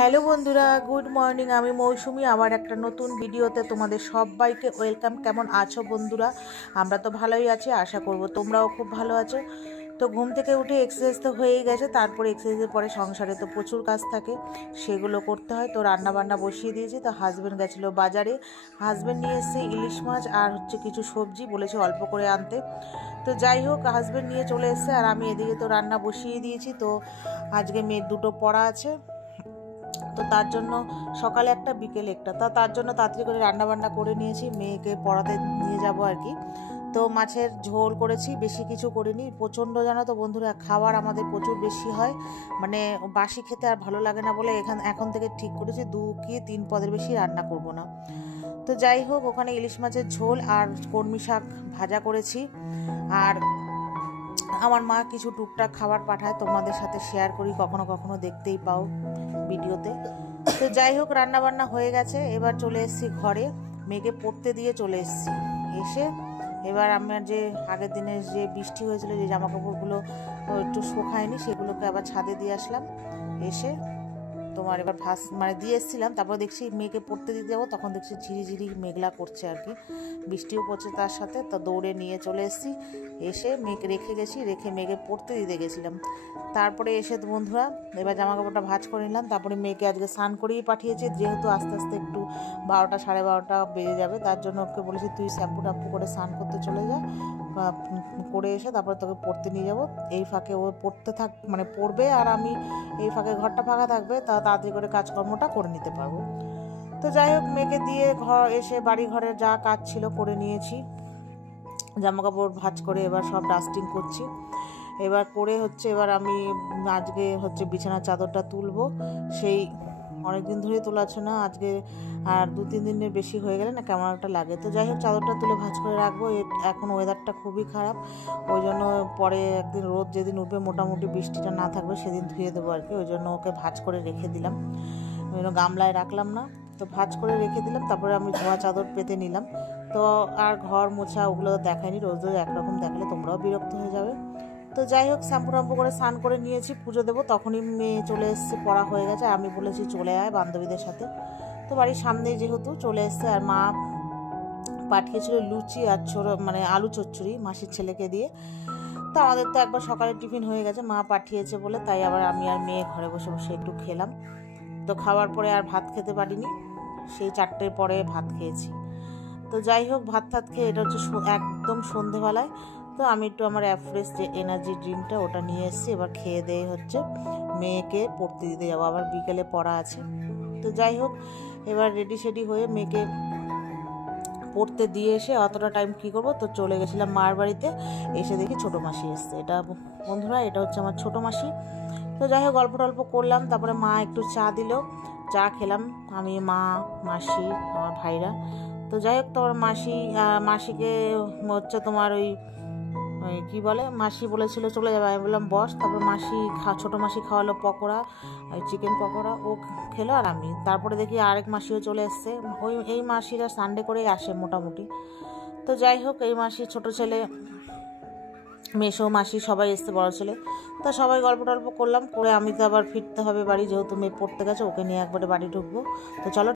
Hello বন্ধুরা, good morning. আমি মৌসুমি, আবার একটা নতুন ভিডিওতে তোমাদের সবাইকে ওয়েলকাম। কেমন আছো বন্ধুরা? আমরা তো ভালোই আছি, আশা করব তোমরাও খুব ভালো আছো। তো ঘুম থেকে উঠে এক্সারসাইজ তো হয়েই গেছে, তারপরে এক্সারসাইজের পরে সংসারে তো প্রচুর কাজ থাকে, সেগুলো করতে হয়। তো রান্না বান্না বসিয়ে দিয়েছি। তো হাজব্যান্ড গেছিলো বাজারে, হাজব্যান্ড নিয়ে এসছে ইলিশ মাছ আর কিছু সবজি, বলেছে অল্প করে আনতে। তো যাই হোক, হাজব্যান্ড নিয়ে চলে এসছে আর আমি এদিকে তো রান্না বসিয়ে দিয়েছি। তো আজকে মেয়ের দুটো পড়া আছে, তো তার জন্য সকালে একটা বিকেলে একটা, তার জন্য তাড়াতাড়ি করে রান্না বান্না করে নিয়েছি, মেয়েকে পড়াতে নিয়ে যাব আর কি। তো মাছের ঝোল করেছি, বেশি কিছু করিনি। প্রচণ্ড জানো তো বন্ধুরা, খাবার আমাদের প্রচুর বেশি হয়, মানে বাসি খেতে আর ভালো লাগে না বলে এখন থেকে ঠিক করেছি 2 কি 3 পদের বেশি রান্না করব না। তো যাই হোক, ওখানে ইলিশ মাছের ঝোল আর কলমি শাক ভাজা করেছি। আর আমার মা কিছু টুকটাক খাবার পাঠায়, তোমাদের সাথে শেয়ার করি, কখনো কখনো দেখতেই পাও ভিডিওতে। তো যাই হোক, রান্না বান্না হয়ে গেছে। এবার চলে এসেছি ঘরে, মেয়েকে পড়তে দিয়ে চলে এসেছি। এসে এবার আমার যে আগের দিনের যে বৃষ্টি হয়েছিল, যে জামা কাপড়গুলো একটু শুকায়নি, সেগুলোকে আবার ছাদে দিয়ে আসলাম। এসে তোমার এবার মানে দিয়ে এসেছিলাম, তারপর দেখছি মেয়েকে পড়তে দিতে যাবো, তখন দেখছি ঝিরিঝিরি মেঘলা করছে আর কি, বৃষ্টিও পড়ছে তার সাথে। তো দৌড়ে নিয়ে চলে এসেছি। এসে মেয়েকে রেখে মেয়েকে পড়তে দিতে গেছিলাম। তারপরে এসে তো বন্ধুরা এবার জামা কাপড়টা ভাঁজ করে নিলাম। তারপরে মেয়েকে আজকে স্নান করেই পাঠিয়েছি, যেহেতু আস্তে আস্তে একটু 12টা 12:30 বেজে যাবে, তার জন্য ওকে বলেছি তুই শ্যাম্পু ট্যাম্পু করে স্নান করতে চলে যা, করে এসে তারপরে তোকে পড়তে নিয়ে যাবো। এই ফাঁকে ও মানে পড়বে, আর আমি এই ফাঁকে ঘরটা ফাঁকা থাকবে, তাড়াতাড়ি করে কাজকর্মটা করে নিতে পারবো। তো যাই হোক, মেয়েকে দিয়ে এসে বাড়ি ঘরের যা কাজ ছিল করে নিয়েছি। জামা কাপড় ভাঁজ করে এবার সব ডাস্টিং করছি। এবার করে এবার আমি আজকে বিছানার চাদরটা তুলবো। সেই অনেকদিন ধরে তোলাছে না, আজকে আর 2-3 দিনের বেশি হয়ে গেলে না কেমন একটা লাগে। তো যাই হোক, চাদরটা তুলে ভাঁজ করে রাখবো। এখন ওয়েদারটা খুবই খারাপ, ওই জন্য পরে একদিন রোদ যেদিন উঠবে, মোটামুটি বৃষ্টিটা না থাকবে, সেদিন ধুয়ে দেবো আর কি। ওই জন্য ওকে ভাঁজ করে রেখে দিলাম, ওই জন্য গামলায় রাখলাম না। তো ভাঁজ করে রেখে দিলাম, তারপরে আমি ধোয়া চাদর পেতে নিলাম। তো আর ঘর মোছা ওগুলো দেখায়নি, রোজ রোজ একরকম দেখালে তোমরাও বিরক্ত হয়ে যাবে। তো যাই হোক, শ্যাম্পু ট্যাম্পু করে স্নান করে নিয়েছি, পুজো দেবো। তখনই মেয়ে চলে এসছে, পড়া হয়ে গেছে। আমি বলেছি চলে আয় বান্ধবীদের সাথে। তো বাড়ির সামনেই যেহেতু চলে এসছে। আর মা পাঠিয়েছিল লুচি আর মানে আলু চচ্চড়ি মাসির ছেলেকে দিয়ে। তো আমাদের তো একবার সকালে টিফিন হয়ে গেছে, মা পাঠিয়েছে বলে, তাই আবার আমি আর মেয়ে ঘরে বসে বসে একটু খেলাম। তো খাওয়ার পরে আর ভাত খেতে পারিনি, সেই 4টের পরে ভাত খেয়েছি। তো যাই হোক, ভাত খেয়ে, এটা একদম সন্ধেবেলায়। তো আমি একটু আমার অ্যাফ্রেশ যে এনার্জি ড্রিঙ্কটা, ওটা নিয়ে এসেছি। এবার খেয়ে দিয়ে মেয়েকে পড়তে দিতে যাবো, আবার বিকেলে পড়া আছে। তো যাই হোক, এবার রেডি সেডি হয়ে মেয়েকে পড়তে দিয়ে এসে অতটা টাইম কী করবো, তো চলে গেছিলাম মার বাড়িতে। এসে দেখি ছোটো মাসি এসছে। এটা বন্ধুরা, এটা আমার ছোটো মাসি। তো যাই হোক, গল্প টল্প করলাম, তারপরে মা একটু চা দিল, চা খেলাম আমি, মা, মাসি, আমার ভাইরা। তো যাই হোক, তোমার মাসিকে তোমার ওই কি বলে, মাসি বলেছিল চলে যাবে, আমি বললাম বস। তারপর ছোটো মাসি খাওয়ালো পকোড়া, ওই চিকেন পকোড়া, ও খেলো আর আমি। তারপরে দেখি আরেক মাসিও চলে এসছে। এই মাসিরা সানডে করেই আসে মোটামুটি। তো যাই হোক, এই মাসি, ছোটো ছেলে, মেসো মাসি সবাই এসছে, বড় ছেলে। তা সবাই গল্প টল্প করলাম, করে আমি তো আবার ফিরতে হবে বাড়ি, যেহেতু মেয়ে পড়তে গেছে, ওকে নিয়ে একবারে বাড়ি ঢুকবো। তো চলো।